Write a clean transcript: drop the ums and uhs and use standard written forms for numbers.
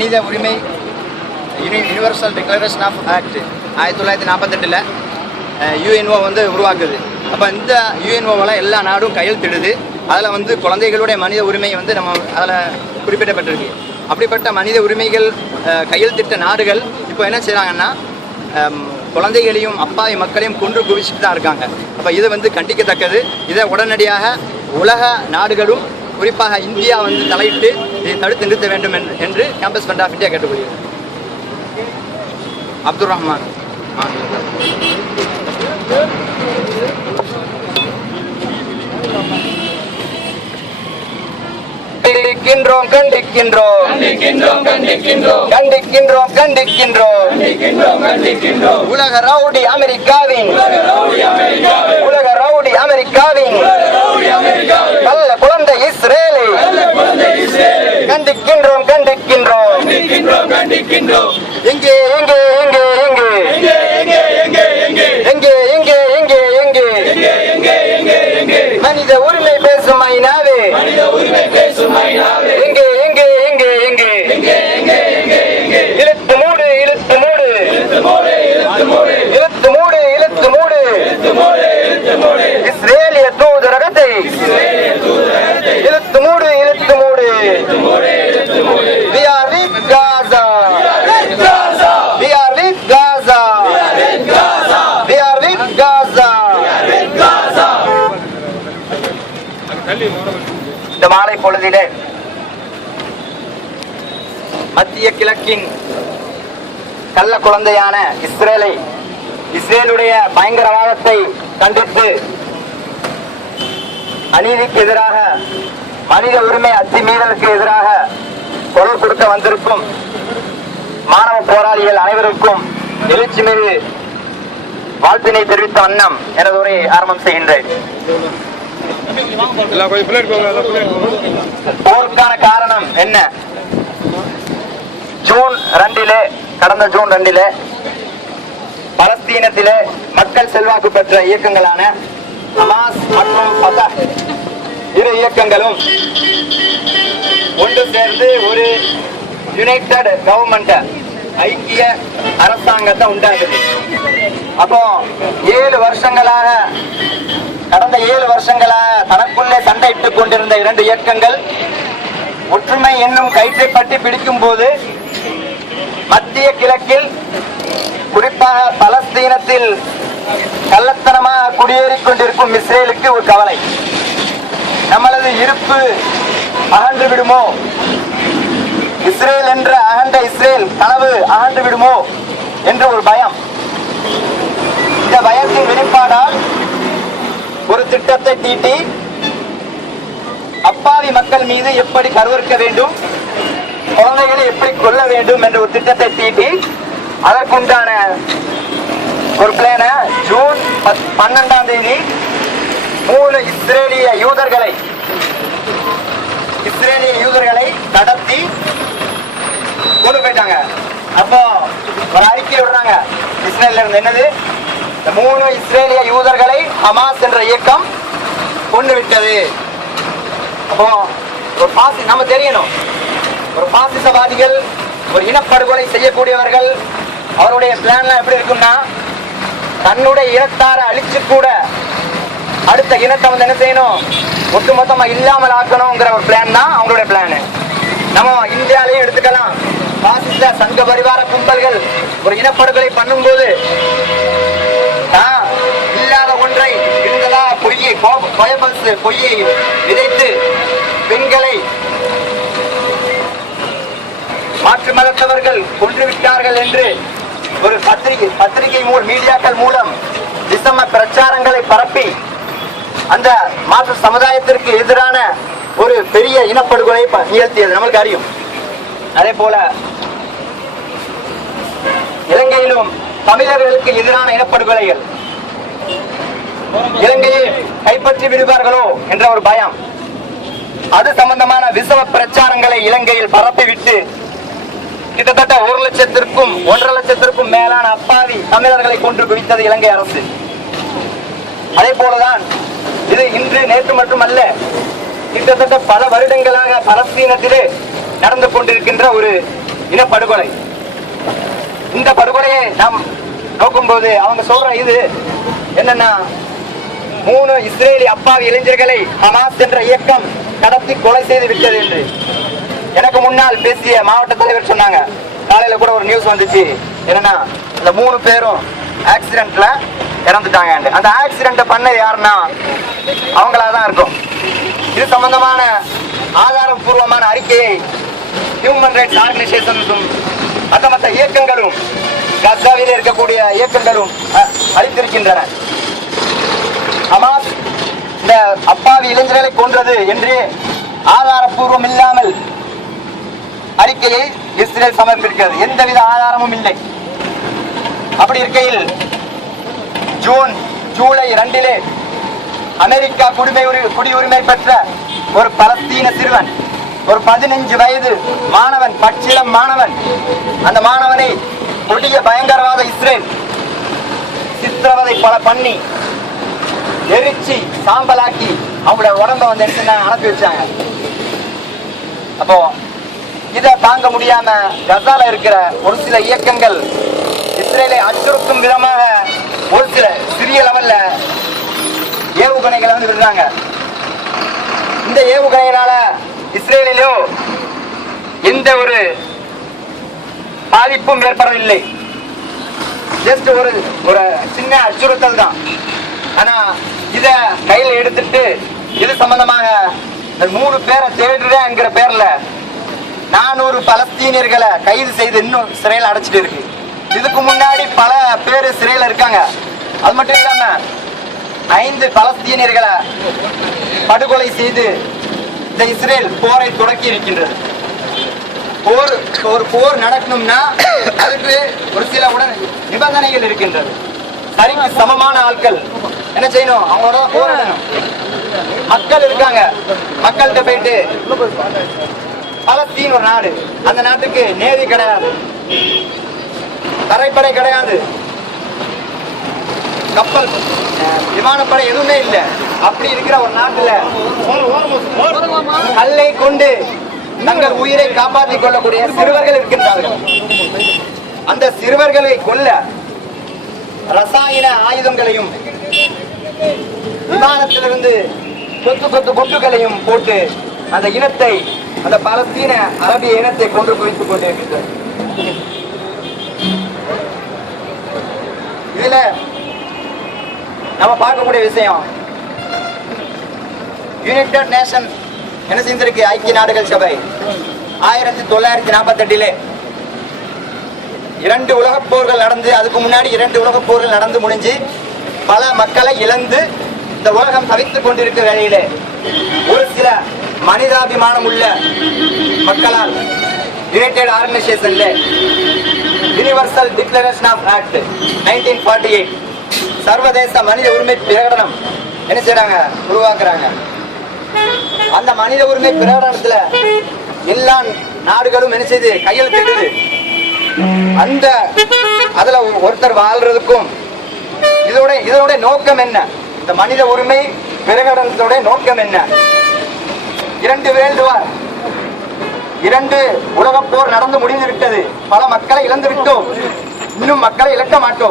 மனித உரிமை universal declaration of act 1948 UNO வந்து உருவாக்குது. அப்போ இந்த யுஎன்ஓவில் எல்லா நாடும் கையெழுத்திடுது. அதில் வந்து குழந்தைகளுடைய மனித உரிமை வந்து நம்ம அதில் குறிப்பிடப்பட்டிருக்கு. அப்படிப்பட்ட மனித உரிமைகள் கையெழுத்திட்ட நாடுகள் இப்போ என்ன செய்கிறாங்கன்னா குழந்தைகளையும் அப்பாவி மக்களையும் கொன்று குவிச்சுட்டு தான் இருக்காங்க. அப்போ இது வந்து கண்டிக்கத்தக்கது. இதை உடனடியாக உலக நாடுகளும் குறிப்பாக இந்தியா வந்து தலையிட்டு இதை தடுத்து நிறுத்த வேண்டும் என்று கேம்பஸ் ஃப்ரண்ட் ஆஃப் இந்தியா கேட்டுக்கொள்கிறது. அப்துல் ரஹ்மான். கண்டிக்கின்றோம் கண்டிக்கின்றோம் கண்டிக்கின்றோம் கண்டிக்கின்றோம் உலக ரவுடி அமெரிக்காவின் கள்ள குழந்தை இஸ்ரேலை கண்டிக்கின்றோம் கண்டிக்கின்றோம் எங்கே எங்கே எங்கே எங்கே எங்கே எங்கே எங்கே எங்கே மனித உரிமை பேசும் ஐநாவே எங்கே எங்கே எங்கே எங்கே இழுத்து மூடு இழுத்து மூடு இழுத்து மூடு இழுத்து மூடு இஸ்ரேலிய தூதரகத்தை இழுத்து மூடு இழுத்து மூடு. We are with Gaza. We are with Gaza. We are with Gaza. இந்த மாலை பொழுதிலே மத்திய கிழக்கின் கள்ள குழந்தையான இஸ்ரேலுடைய பயங்கரவாதத்தை கண்டித்து அநீதிக்கு எதிராக மனித உரிமை அத்துமீறலுக்கு எதிராக குரல் கொடுக்க வந்திருக்கும் மாணவ போராளிகள் அனைவருக்கும் எழுச்சி மீது வாழ்த்தினை தெரிவித்த வண்ணம் எனது உரையை ஆரம்பம் செய்கின்றேன். போருக்கான காரணம் என்ன? கடந்த ஜூன் 2 பலஸ்தீனத்திலே மக்கள் செல்வாக்கு பெற்ற இயக்கங்களான ஹமாஸ் மற்றும் ஃபதஹ் இரு இயக்கங்களும் ஒன்று சேர்ந்து ஒரு யுனைடெட் கவர்மெண்ட் ஐக்கிய அரசாங்கத்தை உண்டாகுது. அப்போ கடந்த 7 வருஷங்களாக தனக்குள்ளே சண்டையிட்டுக் கொண்டிருந்த 2 இயக்கங்கள் ஒற்றுமை என்னும் கயிற்றை பற்றி பிடிக்கும் போது மத்திய கிழக்கில் குறிப்பாக பலஸ்தீனத்தில் கள்ளத்தனமாக குடியேறிக் கொண்டிருக்கும் இஸ்ரேலுக்கு ஒரு கவலை. நம்மளது இருப்பு அகன்று விடுமோ, இஸ்ரேல் என்ற அகண்ட இஸ்ரேல் கனவு அகன்று விடுமோ என்ற ஒரு பயம். இந்த பயத்தின் வெளிப்பாடால் ஒரு திட்டத்தை தீட்டி அப்பாவி மக்கள் மீது எப்படி கருவறுக்க வேண்டும், குழந்தைகளை எப்படி கொல்ல வேண்டும் என்ற ஒரு திட்டத்தை தீட்டி அதற்குண்டான ஒரு பிளான ஜூன் 12 3 இஸ்ரேலிய யூதர்களை கடத்தி கொண்டு போயிட்டாங்க. அப்போ ஒரு அறிக்கை விடுறாங்க இஸ்ரேல்ல இருந்து. என்னது? இந்த 3 இஸ்ரேலிய யூதர்களை ஹமாஸ் என்ற இயக்கம் கொண்டு விட்டது. அப்போ ஒரு நம்ம தெரியணும், ஒரு பாசிசவாதிகள், ஒரு இனப்படுகொலை செய்யக்கூடியவர்கள், அவருடைய பிளான்லாம் எப்படி இருக்கும்னா தன்னுடைய இனத்தாரை அழிச்சு கூட அடுத்த இனத்தை வந்து என்ன செய்யணும், ஒட்டுமொத்தமா இல்லாமல் ஆக்கணுங்கிற ஒரு பிளான் தான் அவங்களுடைய பிளான். நம்ம இந்தியாலையும் எடுத்துக்கலாம். பாசிச சங்க பரிவார கும்பல்கள் ஒரு இனப்படுகொலை பண்ணும்போது இல்லாத ஒன்றை இருந்ததா பொய்யை விதைத்து பெண்களை மாற்று மதத்தவர்கள் கொன்றுவிட்டார்கள் என்று ஒரு பத்திரிகை மீடியாக்கள் மூலம் விஷம பிரச்சாரங்களை பரப்பி அந்த மாற்று சமுதாயத்திற்கு எதிரான ஒரு பெரிய இனப்படுகொலை நிகழ்த்தியது நம்மளுக்கு அறியும். அதே போல இலங்கையிலும் தமிழர்களுக்கு எதிரான இனப்படுகொலைகள், இலங்கையை கைப்பற்றி விடுவார்களோ என்ற ஒரு பயம், அது சம்பந்தமான விஷம பிரச்சாரங்களை இலங்கையில் பரப்பிவிட்டு கிட்டத்தட்ட 1,00,000 1,50,000 மேலான அப்பாவி தமிழர்களை கொன்று குவித்தது இலங்கை அரசு. அதே போலதான் இது இன்று நேற்று மட்டுமல்ல, கிட்டத்தட்ட பல வருடங்களாக பலஸ்தீனத்திலே நடந்து கொண்டிருக்கின்ற ஒரு இனப்படுகொலை. இந்த படுகொலையை நாம் நோக்கும்போது அவங்க சொல்ற இது என்னன்னா, 3 இஸ்ரேலி அப்பாவி இளைஞர்களை ஹமாஸ் என்ற இயக்கம் கடத்தி கொலை செய்து விட்டது என்று எனக்கு முன்னால் பேசிய மாவட்ட தலைவர் சொன்னாங்க. காலையில கூட ஒரு நியூஸ் வந்துச்சு, என்னன்னா இந்த 3 பேரும் ஆக்சிடென்ட்ல இறந்துட்டாங்க. அந்த ஆக்சிடென்ட் பண்ணது யாருன்னா அவங்களாதான் இருக்கும். இது சம்பந்தமான ஆதாரபூர்வமான அறிக்கையை ஹியூமன் ரைட்ஸ் ஆர்கனைசேஷனும் மற்ற இயக்கங்களும் கசாவில் இருக்கக்கூடிய இயக்கங்களும் அளித்திருக்கின்றன. ஹமாஸ் இந்த அப்பாவி இளைஞர்களை கொன்றது என்று ஆதாரபூர்வம் இல்லாமல் அறிக்கையை இஸ்ரேல் சமர்ப்பிக்கிறது. எந்தவித ஆதாரமும் இல்லை. அப்படி இருக்கையில் ஜூலை 2 அமெரிக்கா குடியுரிமை பெற்ற ஒரு பலஸ்தீன சிறுவன், ஒரு 15 வயது மாணவன், பச்சிளம் மாணவன், அந்த மாணவனை கொடிய பயங்கரவாத இஸ்ரேல் சித்திரவதை பண்ணி எரிச்சி சாம்பலாக்கி அவங்களோட உடம்ப வந்து அனுப்பி வச்சாங்க. அப்போ இதை தாங்க முடியாம கசால இருக்கிற ஒரு சில இயக்கங்கள் இஸ்ரேலை அச்சுறுத்தும் விதமாக ஒரு சில சிறிய லெவல்ல ஏவுகணைகளை வந்து விடுறாங்க. இந்த ஏவுகணையினால இஸ்ரேலிலோ எந்த ஒரு பாதிப்பும் ஏற்படவில்லை. ஜஸ்ட் ஒரு சின்ன அச்சுறுத்தல் தான். ஆனா இத கையில் எடுத்துட்டு இது சம்பந்தமாக 3 பேரை தேடுறேங்கிற பேர்ல 400 பலஸ்தீனியர்களை கைது செய்து இன்னும் சிறையில் அடைச்சிட்டு இருக்கு. இதுக்கு முன்னாடி பல பேர் சிறையில் இருக்காங்க. அது மட்டும் இல்லாம 5 பலஸ்தீனியர்களை படுகொலை செய்து இந்த இஸ்ரேல் போரை தொடக்கி இருக்கின்றது. ஒரு போர் நடக்கணும்னா அதுக்கு ஒரு சில நிபந்தனைகள் இருக்கின்றது. சரிக்கு சமமான ஆட்கள் என்ன செய்யணும்? அவங்களோட போராடணும். மக்கள் இருக்காங்க, மக்கள்கிட்ட போயிட்டு பலஸ்தீன் ஒரு நாடு, அந்த நாட்டுக்கு நேவி கிடையாது, தரைப்படை கிடையாது, கப்பல் விமானப்படை எதுவுமே இல்லை. அப்படி இருக்கிற ஒரு நாட்டுல கல்லை கொண்டு தங்கள் உயிரை காப்பாற்றிக் கொள்ளக்கூடிய சிறுவர்கள் இருக்கின்றார்கள். அந்த சிறுவர்களை கொல்ல ரசாயன ஆயுதங்களையும் விமானத்திலிருந்து கொத்து கொட்டுகளையும் போட்டு அந்த இனத்தை, அந்த பலஸ்தீன அரபிய இனத்தை கொண்டு குவித்துக் கொண்டிருக்கின்றது. இதுல நம்ம பார்க்கக்கூடிய விஷயம், யுனைடெட் நேஷன் என்ன செஞ்சிருக்கு? ஐக்கிய நாடுகள் சபை 1948 2 உலகப் போர்கள் நடந்து, அதுக்கு முன்னாடி 2 உலகப் போர்கள் நடந்து முடிஞ்சு பல மக்களை இழந்து இந்த உலகம் தவித்துக் கொண்டிருக்கிற வேளையிலே ஒரு சில மனிதாபிமானம் உள்ள மக்களால் யுனைடெட் ஆர்கனைசேஷன்ல யுனிவர்சல் டிக்ளரேஷன் ஆஃப் ஆக்ட் 1948 சர்வதேச மனித உரிமை பிரகடனம் என்ன செய்றாங்க? உருவாக்குறாங்க. அந்த மனித உரிமை பிரகடனத்துல எல்லா நாடுகளும் என்ன செய்து கையெழுத்திடுது. அந்த அதுல ஒருத்தர் வாழ்றதுக்கும் இதோட நோக்கம் என்ன? இந்த மனித உரிமை பிரகடனத்தோட நோக்கம் என்ன? 2 வேர்ல்டு வார், 2 உலகப் போர் நடந்து முடிந்து விட்டது. பல மக்களை இழந்து விட்டோம். இன்னும் மக்களை இழக்க மாட்டோம்.